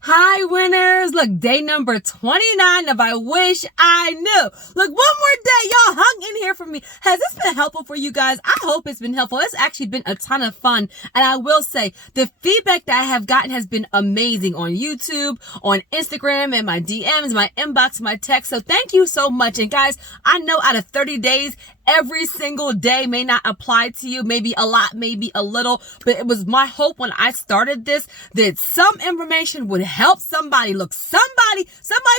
Hi, winners. Look, day number 29 of I Wish I Knew. Look, one more day. Y'all hung in here for me. Has this been helpful for you guys? I hope it's been helpful. It's actually been a ton of fun. And I will say the feedback that I have gotten has been amazing on YouTube, on Instagram, and my DMs, my inbox, my text. So thank you so much. And guys, I know out of 30 days, every single day may not apply to you, maybe a lot, maybe a little, but it was my hope when I started this that some information would help somebody. Look, somebody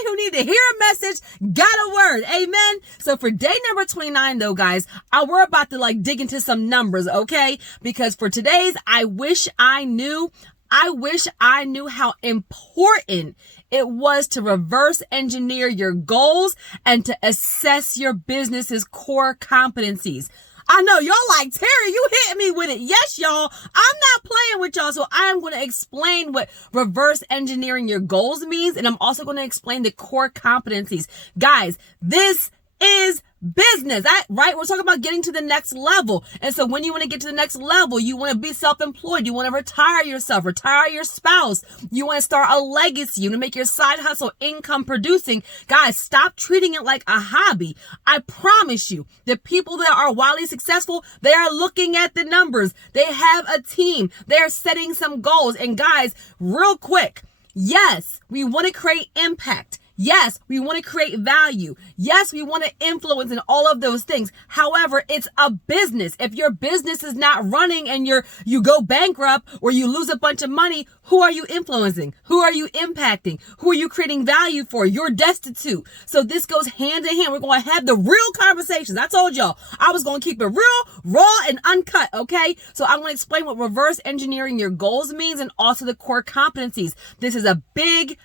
who needed to hear a message got a word. Amen. So for day number 29 though, guys, we're about to dig into some numbers, okay? Because for today's I wish I knew how important it was to reverse engineer your goals and to assess your business's core competencies. I know y'all like, Terri, you hit me with it. Yes, y'all. I'm not playing with y'all. So I am going to explain what reverse engineering your goals means. And I'm also going to explain the core competencies. Guys, this is business, right? We're talking about getting to the next level. And so when you want to get to the next level, you want to be self-employed. You want to retire yourself, retire your spouse. You want to start a legacy. You want to make your side hustle income producing. Guys, stop treating it like a hobby. I promise you, the people that are wildly successful, they are looking at the numbers. They have a team. They're setting some goals. And guys, real quick, yes, we want to create impact. Yes, we want to create value. Yes, we want to influence and all of those things. However, it's a business. If your business is not running and you go bankrupt or you lose a bunch of money, who are you influencing? Who are you impacting? Who are you creating value for? You're destitute. So this goes hand in hand. We're going to have the real conversations. I told y'all I was going to keep it real, raw, and uncut. Okay. So I'm going to explain what reverse engineering your goals means and also the core competencies. This is a big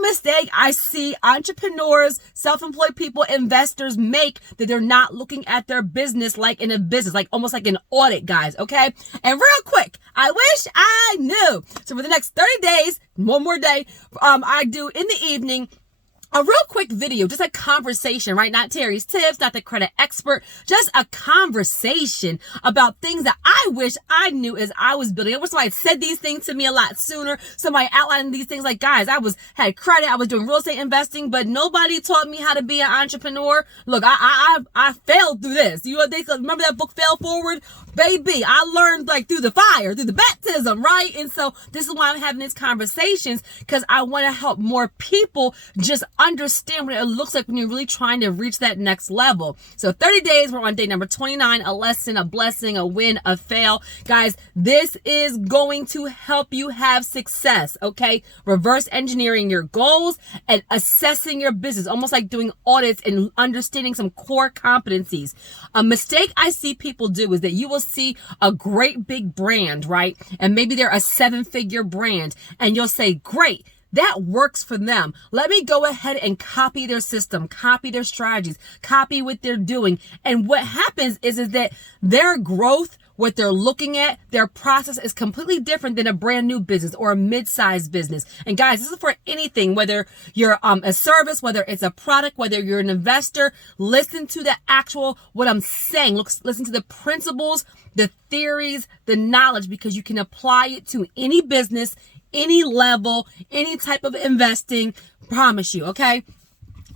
mistake I see entrepreneurs, self-employed people, investors make, that they're not looking at their business like in a business, like almost like an audit, guys. Okay. And real quick, I wish I knew. So for the next 30 days, one more day, I do in the evening a real quick video, just a conversation, right? Not Terri's tips, not the credit expert, just a conversation about things that I wish I knew as I was building. I wish somebody said these things to me a lot sooner. Somebody outlining these things like, guys, I had credit, I was doing real estate investing, but nobody taught me how to be an entrepreneur. Look, I failed through this. They remember that book, Fail Forward? Baby, I learned through the fire, through the baptism, right? And so this is why I'm having these conversations, because I want to help more people just understand what it looks like when you're really trying to reach that next level. So 30 days, we're on day number 29, a lesson, a blessing, a win, a fail. Guys, this is going to help you have success, okay? Reverse engineering your goals and assessing your business, almost like doing audits and understanding some core competencies. A mistake I see people do is that you will see a great big brand, right? And maybe they're a 7-figure brand, and you'll say, great, that works for them. Let me go ahead and copy their system, copy their strategies, copy what they're doing. And what happens is that their growth, what they're looking at, their process is completely different than a brand new business or a mid-sized business. And guys, this is for anything, whether you're a service, whether it's a product, whether you're an investor. Listen to the actual, what I'm saying. Listen to the principles, the theories, the knowledge, because you can apply it to any business, any level, any type of investing. Promise you, okay?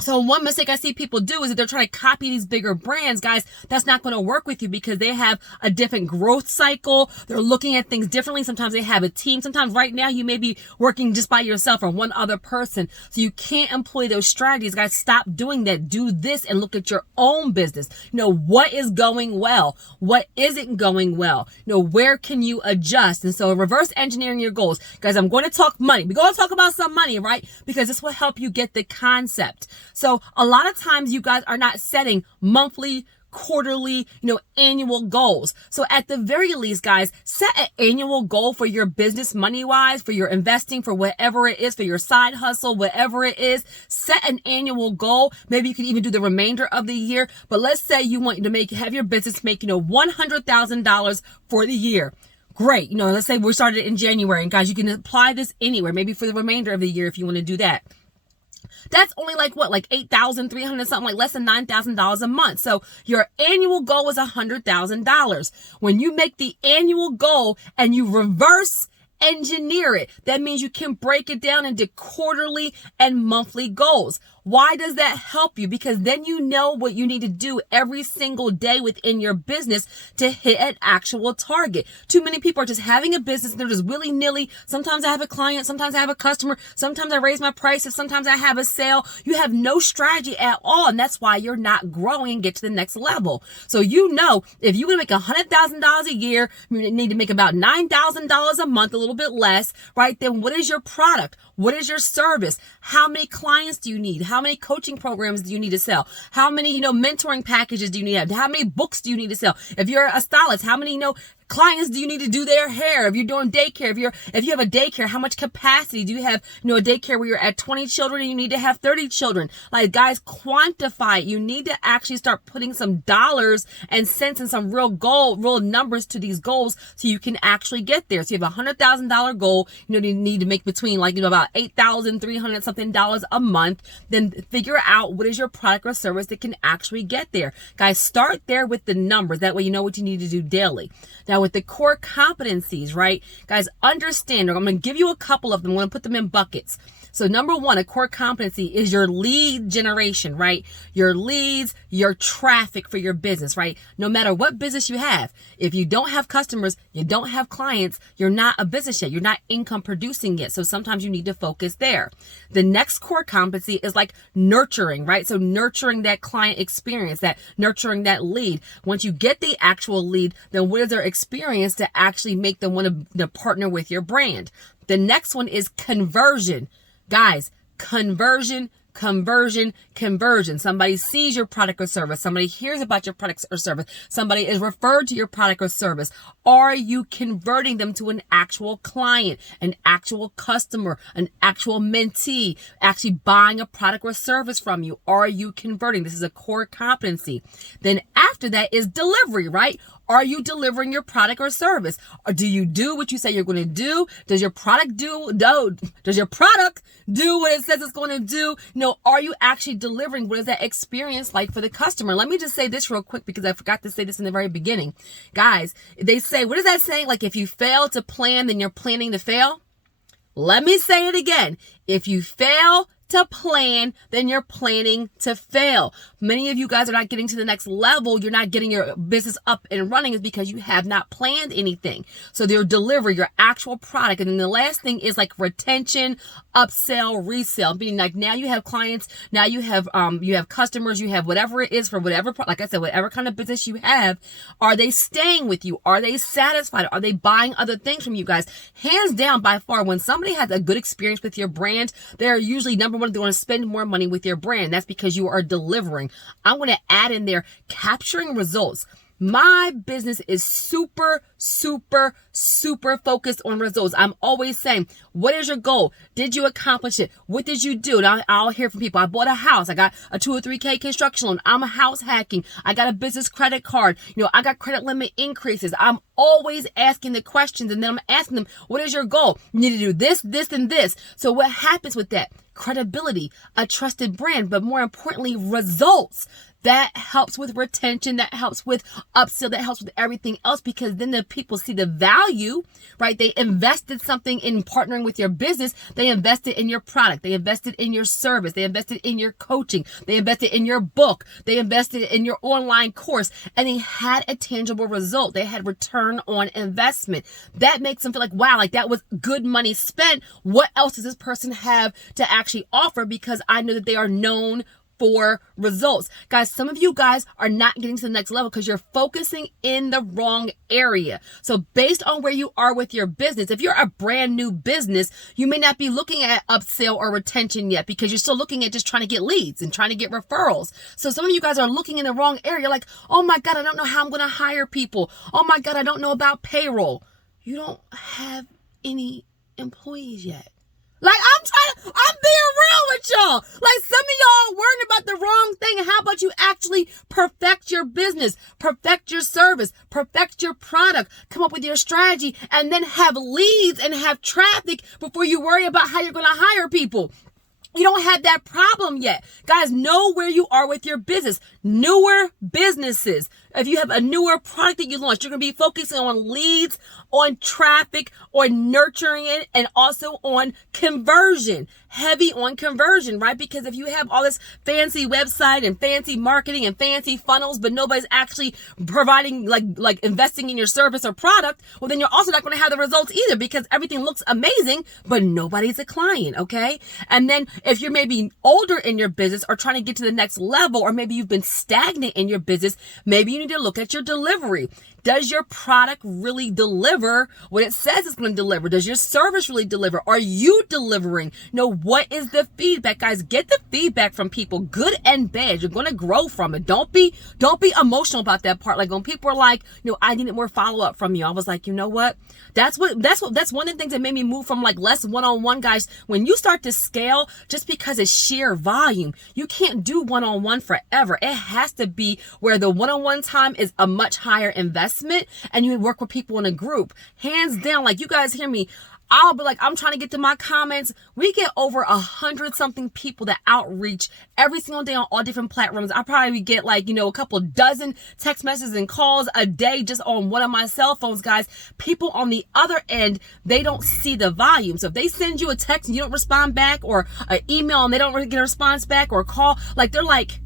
So one mistake I see people do is that they're trying to copy these bigger brands. Guys, that's not going to work with you because they have a different growth cycle. They're looking at things differently. Sometimes they have a team. Sometimes right now you may be working just by yourself or one other person. So you can't employ those strategies. Guys, stop doing that. Do this and look at your own business. What is going well? What isn't going well? Where can you adjust? And so reverse engineering your goals. Guys, I'm going to talk money. We're going to talk about some money, right? Because this will help you get the concept. So a lot of times you guys are not setting monthly, quarterly, annual goals. So at the very least, guys, set an annual goal for your business money-wise, for your investing, for whatever it is, for your side hustle, whatever it is. Set an annual goal. Maybe you can even do the remainder of the year. But let's say you want to have your business make, $100,000 for the year. Great. Let's say we started in January, and guys, you can apply this anywhere, maybe for the remainder of the year if you want to do that. That's only like $8,300, something like less than $9,000 a month. So your annual goal is $100,000. When you make the annual goal and you reverse engineer it. That means you can break it down into quarterly and monthly goals. Why does that help you? Because then you know what you need to do every single day within your business to hit an actual target. Too many people are just having a business and they're just willy-nilly. Sometimes I have a client, sometimes I have a customer, sometimes I raise my prices, sometimes I have a sale. You have no strategy at all, and that's why you're not growing and get to the next level. So you know, if you want to make $100,000 a year, you need to make about $9,000 a month, a little bit less, right? Then what is your product? What is your service? How many clients do you need? How many coaching programs do you need to sell? How many, mentoring packages do you need to have? How many books do you need to sell? If you're a stylist, how many, clients do you need to do their hair? If you're doing daycare, if you have a daycare, how much capacity do you have? A daycare where you're at 20 children and you need to have 30 children. Like, guys, quantify it. You need to actually start putting some dollars and cents and some real numbers to these goals so you can actually get there. So you have a $100,000 goal. You need to make between about $8,300 something a month. Then figure out what is your product or service that can actually get there. Guys, start there with the numbers. That way you know what you need to do daily. Now, with the core competencies, right? Guys, understand, I'm going to give you a couple of them. I'm going to put them in buckets. So number one, a core competency is your lead generation, right? Your leads, your traffic for your business, right? No matter what business you have, if you don't have customers, you don't have clients, you're not a business yet. You're not income producing yet. So sometimes you need to focus there. The next core competency is like nurturing, right? So nurturing that client experience, that nurturing that lead. Once you get the actual lead, then what is their experience to actually make them want to partner with your brand? The next one is conversion. Guys, conversion. Somebody sees your product or service. Somebody hears about your product or service. Somebody is referred to your product or service. Are you converting them to an actual client, an actual customer, an actual mentee, actually buying a product or service from you? Are you converting? This is a core competency. Then after that is delivery, right? Are you delivering your product or service? Or do you do what you say you're going to do? Does your product do what it says it's going to do? Are you actually delivering? What is that experience like for the customer? Let me just say this real quick because I forgot to say this in the very beginning. Guys, they say, what is that saying? Like, if you fail to plan, then you're planning to fail. Let me say it again. If you fail to plan, then you're planning to fail. Many of you guys are not getting to the next level. You're not getting your business up and running is because you have not planned anything. So your delivery, your actual product. And then the last thing is like retention, upsell, resell. Meaning like now you have clients, now you have customers, you have whatever it is for whatever, like I said, whatever kind of business you have. Are they staying with you? Are they satisfied? Are they buying other things from you guys? Hands down, by far, when somebody has a good experience with your brand, they're usually number one, they want to spend more money with your brand. That's because you are delivering. I'm going to add in there capturing results. My business is super focused on results. I'm always saying, what is your goal? Did you accomplish it? What did you do? And I'll hear from people. I bought a house. I got a 2 or 3K construction loan. I'm house hacking. I got a business credit card. I got credit limit increases. I'm always asking the questions, and then I'm asking them, what is your goal? You need to do this, and this. So what happens with that? Credibility, a trusted brand, but more importantly, results. That helps with retention, that helps with upsell, that helps with everything else, because then the people see the value, right? They invested something in partnering with your business. They invested in your product. They invested in your service. They invested in your coaching. They invested in your book. They invested in your online course, and they had a tangible result. They had return on investment. That makes them feel like, wow, like that was good money spent. What else does this person have to actually offer? Because I know that they are known for results. Guys, some of you guys are not getting to the next level because you're focusing in the wrong area. So based on where you are with your business, if you're a brand new business, you may not be looking at upsell or retention yet because you're still looking at just trying to get leads and trying to get referrals. So some of you guys are looking in the wrong area. Like, oh my God, I don't know how I'm going to hire people. Oh my God, I don't know about payroll. You don't have any employees yet. Like, I'm being real with y'all. Like, some of y'all are worrying about the wrong thing. How about you actually perfect your business, perfect your service, perfect your product, come up with your strategy, and then have leads and have traffic before you worry about how you're going to hire people. You don't have that problem yet. Guys, know where you are with your business. Newer businesses. If you have a newer product that you launched, you're going to be focusing on leads, on traffic, on nurturing it, and also on conversion. Heavy on conversion, right? Because if you have all this fancy website and fancy marketing and fancy funnels, but nobody's actually providing like investing in your service or product, well, then you're also not going to have the results either, because everything looks amazing, but nobody's a client, okay? And then if you're maybe older in your business or trying to get to the next level, or maybe you've been stagnant in your business, maybe you need to look at your delivery. Does your product really deliver what it says it's going to deliver? Does your service really deliver? Are you delivering? What is the feedback, guys? Get the feedback from people, good and bad. You're going to grow from it. Don't be emotional about that part. Like when people are like, I needed more follow up from you. I was like, you know what? That's one of the things that made me move from like less one-on-one, guys. When you start to scale, just because it's sheer volume, you can't do one-on-one forever. It has to be where the one-on-one time is a much higher investment, and you work with people in a group. Hands down, like you guys hear me, I'll be like, I'm trying to get to my comments. We get over 100-something people that outreach every single day on all different platforms. I probably get like, a couple dozen text messages and calls a day just on one of my cell phones, guys. People on the other end, they don't see the volume. So if they send you a text and you don't respond back, or an email and they don't really get a response back, or a call, like they're like,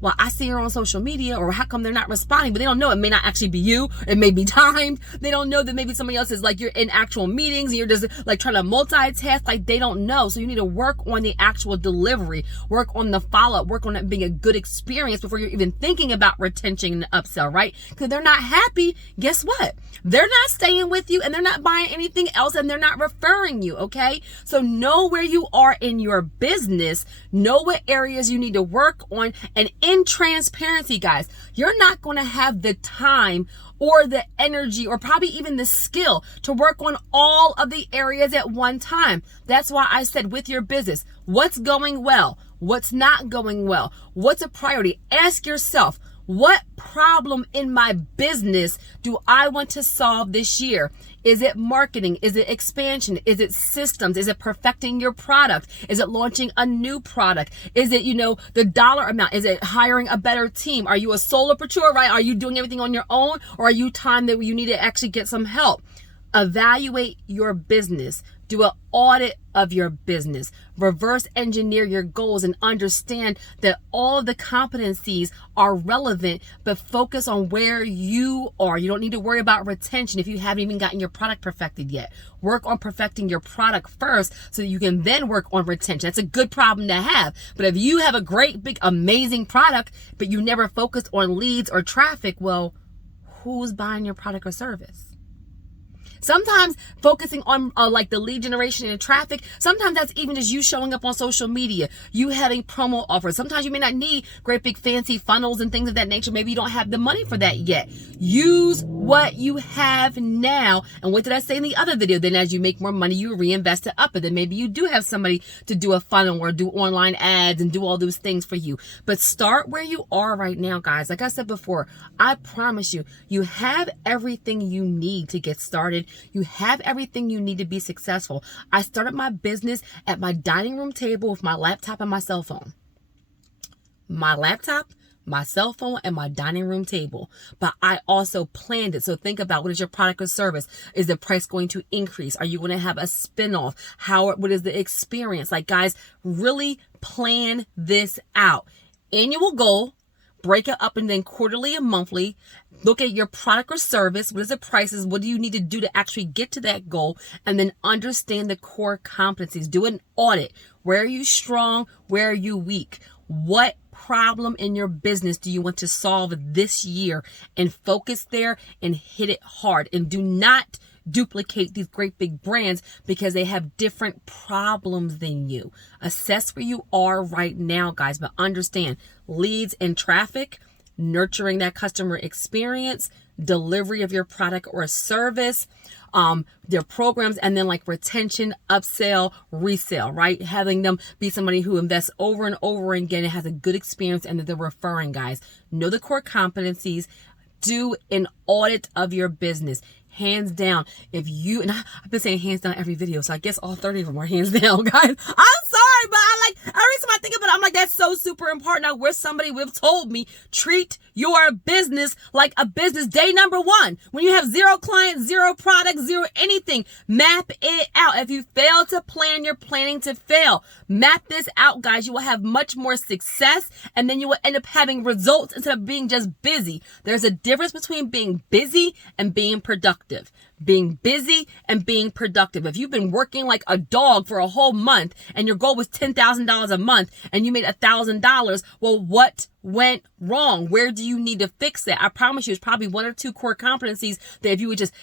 well, I see her on social media, or how come they're not responding? But they don't know it may not actually be you. It may be timed. They don't know that maybe somebody else is like, you're in actual meetings and you're just like trying to multitask. Like they don't know. So you need to work on the actual delivery, work on the follow-up, work on it being a good experience before you're even thinking about retention and upsell, right? Because they're not happy. Guess what? They're not staying with you, and they're not buying anything else, and they're not referring you, okay? So know where you are in your business, know what areas you need to work on, and in transparency, guys, you're not going to have the time or the energy or probably even the skill to work on all of the areas at one time. That's why I said with your business, what's going well? What's not going well? What's a priority? Ask yourself, what problem in my business do I want to solve this year? Is it marketing? Is it expansion? Is it systems? Is it perfecting your product? Is it launching a new product? Is it, the dollar amount? Is it hiring a better team? Are you a solopreneur, right? Are you doing everything on your own? Or are you time that you need to actually get some help? Evaluate your business. Do an audit of your business. Reverse engineer your goals and understand that all of the competencies are relevant, but focus on where you are. You don't need to worry about retention if you haven't even gotten your product perfected yet. Work on perfecting your product first so that you can then work on retention. That's a good problem to have. But if you have a great, big, amazing product, but you never focused on leads or traffic, well, who's buying your product or service? Sometimes focusing on like the lead generation and traffic, sometimes that's even just you showing up on social media, you having promo offers. Sometimes you may not need great big fancy funnels and things of that nature. Maybe you don't have the money for that yet. Use what you have now. And what did I say in the other video? Then as you make more money, you reinvest it up. And then maybe you do have somebody to do a funnel or do online ads and do all those things for you. But start where you are right now, guys. Like I said before, I promise you, you have everything you need to get started. You have everything you need to be successful. I started my business at my dining room table with my laptop and my cell phone. My laptop, my cell phone, and my dining room table. But I also planned it. So think about, what is your product or service? Is the price going to increase? Are you going to have a spin-off? What is the experience? Like, guys, really plan this out. Annual goal. Break it up and then quarterly and monthly. Look at your product or service. What is the prices? What do you need to do to actually get to that goal? And then understand the core competencies. Do an audit. Where are you strong? Where are you weak? What problem in your business do you want to solve this year? And focus there and hit it hard. And do not duplicate these great big brands because they have different problems than you. Assess where you are right now, guys, but understand leads and traffic, nurturing that customer experience, delivery of your product or service, their programs, and then like retention, upsell, resale, right? Having them be somebody who invests over and over again and has a good experience and that they're referring, guys. Know the core competencies. Do an audit of your business. Hands down, if you, and I've been saying hands down every video, so I guess all 30 of them are hands down, guys. I'm sorry, but I somebody think about it. I'm like, that's so super important. I wish somebody would have told me, treat your business like a business. Day number 1, when you have 0 clients, 0 products, 0 anything, map it out. If you fail to plan, you're planning to fail. Map this out, guys. You will have much more success, and then you will end up having results instead of being just busy. There's a difference between being busy and being productive. Being busy and being productive. If you've been working like a dog for a whole month and your goal was $10,000 a month and you made $1,000, well, what went wrong? Where do you need to fix that? I promise you, it's probably 1 or 2 core competencies that if you would just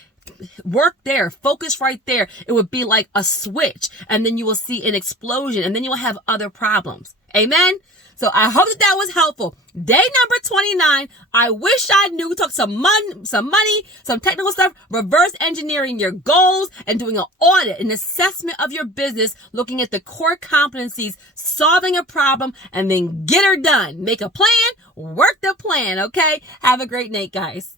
work there, focus right there, it would be like a switch, and then you will see an explosion, and then you will have other problems. Amen. So I hope that was helpful. Day number 29. I wish I knew. We talked some money, some technical stuff, reverse engineering your goals, and doing an audit, an assessment of your business, looking at the core competencies, solving a problem, and then get her done. Make a plan, work the plan. Okay. Have a great night, guys.